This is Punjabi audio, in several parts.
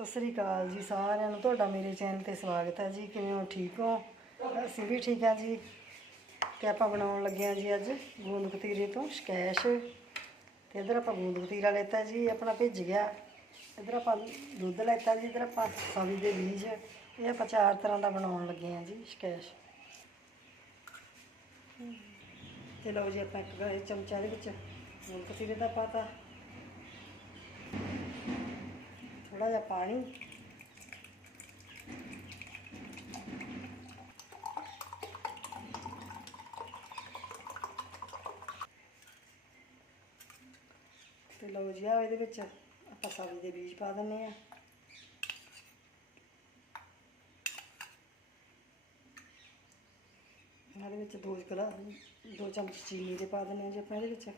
ਸਤਿ ਸ੍ਰੀ ਅਕਾਲ ਜੀ ਸਾਰਿਆਂ ਨੂੰ। ਤੁਹਾਡਾ ਮੇਰੇ ਚੈਨਲ ਤੇ ਸਵਾਗਤ ਹੈ ਜੀ। ਕਿਵੇਂ ਹੋ? ਠੀਕ ਹੋ? ਅਸੀਂ ਵੀ ਠੀਕ ਹਾਂ ਜੀ। ਤੇ ਆਪਾਂ ਬਣਾਉਣ ਲੱਗੇ ਹਾਂ ਜੀ ਅੱਜ ਗੂੰਦ ਕਤੀਰੇ ਤੋਂ ਸ਼ਕੈਸ਼। ਤੇ ਇਧਰ ਆਪਾਂ ਗੂੰਦ ਕਤੀਰਾ ਲੈਤਾ ਜੀ। ਆਪਣਾ ਭਿੱਜ ਗਿਆ। ਇਧਰ ਆਪਾਂ ਦੁੱਧ ਲੈਤਾ ਜੀ। ਇਧਰ ਆਪਾਂ ਸਬਜ਼ੀ ਦੇ ਬੀਜ। ਇਹ ਆਪਾਂ ਚਾਰ ਤਰ੍ਹਾਂ ਦਾ ਬਣਾਉਣ ਲੱਗੇ ਹਾਂ ਜੀ, ਸ਼ਕੈਸ਼। ਤੇ ਲਓ ਜੀ ਆਪਾਂ ਇੱਕ ਚਮਚਾ ਦੇ ਵਿੱਚ ਗੂੰਦ ਕਤੀਰੇ ਦਾ ਪਾਤਾ ਥੋੜਾ ਜਿਹਾ ਪਾਣੀ। ਤੇ ਲਓ ਜੀ ਆ ਇਹਦੇ ਵਿੱਚ ਆਪਾਂ ਸਬਜ਼ੀ ਦੇ ਬੀਜ ਪਾ ਦਿੰਨੇ ਆ ਇਹਦੇ ਵਿੱਚ ਦੋ ਕਲਾ ਦੋ ਚਮਚ ਚੀਨੀ ਦੇ ਪਾ ਦਿੰਨੇ ਆ ਜੀ ਆਪਾਂ ਇਹਦੇ ਵਿੱਚ।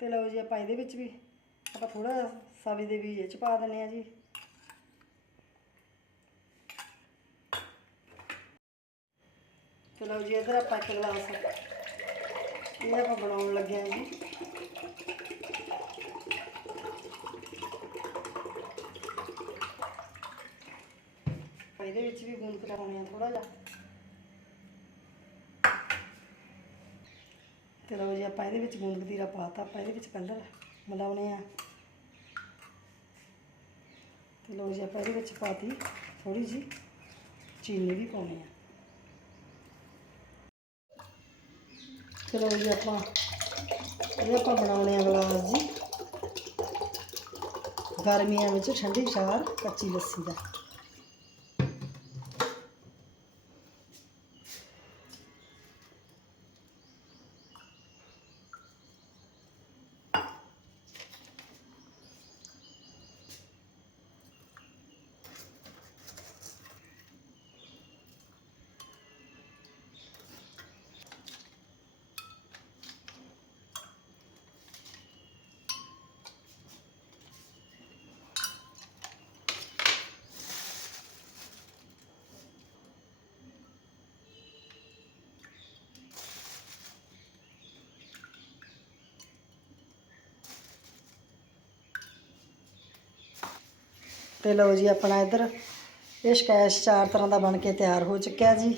ਤੇ ਲਓ ਜੀ ਆਪਾਂ ਇਹਦੇ ਵਿੱਚ ਵੀ, ਆਪਾਂ ਥੋੜਾ ਸਾਵੇ ਦੇ ਬੀਜ ਇਹ ਚ ਪਾ ਦਿੰਨੇ ਆ ਜੀ। ਤੇ ਲਓ ਜੀ ਇਧਰ ਆਪਾਂ ਇੱਕ ਗਲਾਸ, ਇਹ ਆਪਾਂ ਬਣਾਉਣ ਲੱਗੇ ਆ ਜੀ। ਇਹਦੇ ਵਿੱਚ ਵੀ ਗੂੰਦ ਕਰਾਉਣੇ ਆ ਥੋੜਾ ਜਿਹਾ। ਤੇ ਲਓ ਜੀ ਆਪਾਂ ਇਹਦੇ ਵਿੱਚ ਗੂੰਦ ਕਤੀਰਾ ਪਾਤਾ ਆਪਾਂ ਇਹਦੇ ਵਿੱਚ ਕਲਰ ਮਿਲਾਉਣੇ ਆ। ਤੇ ਲਓ ਜੀ ਆਪਾਂ ਇਹਦੇ ਵਿੱਚ ਪਾਤੀ ਥੋੜੀ ਜੀ ਚੀਨੀ ਵੀ ਪਾਉਣੀ ਆ। ਤੇ ਲਓ ਜੀ ਆਪਾਂ ਇਹ ਆਪਾਂ ਬਣਾਉਣੇ ਆ ਗਲਾਸ ਜੀ। ਗਰਮੀਆਂ ਵਿੱਚ ਠੰਡੀ ਛਾਰ ਕੱਚੀ ਲੱਸੀ ਦਾ। ਤੇ ਲਓ ਜੀ ਆਪਣਾ ਇੱਧਰ। ਇਹ ਸ਼ਕੈਸ਼ ਚਾਰ ਤਰ੍ਹਾਂ ਦਾ ਬਣ ਕੇ ਤਿਆਰ ਹੋ ਚੁੱਕਿਆ ਜੀ।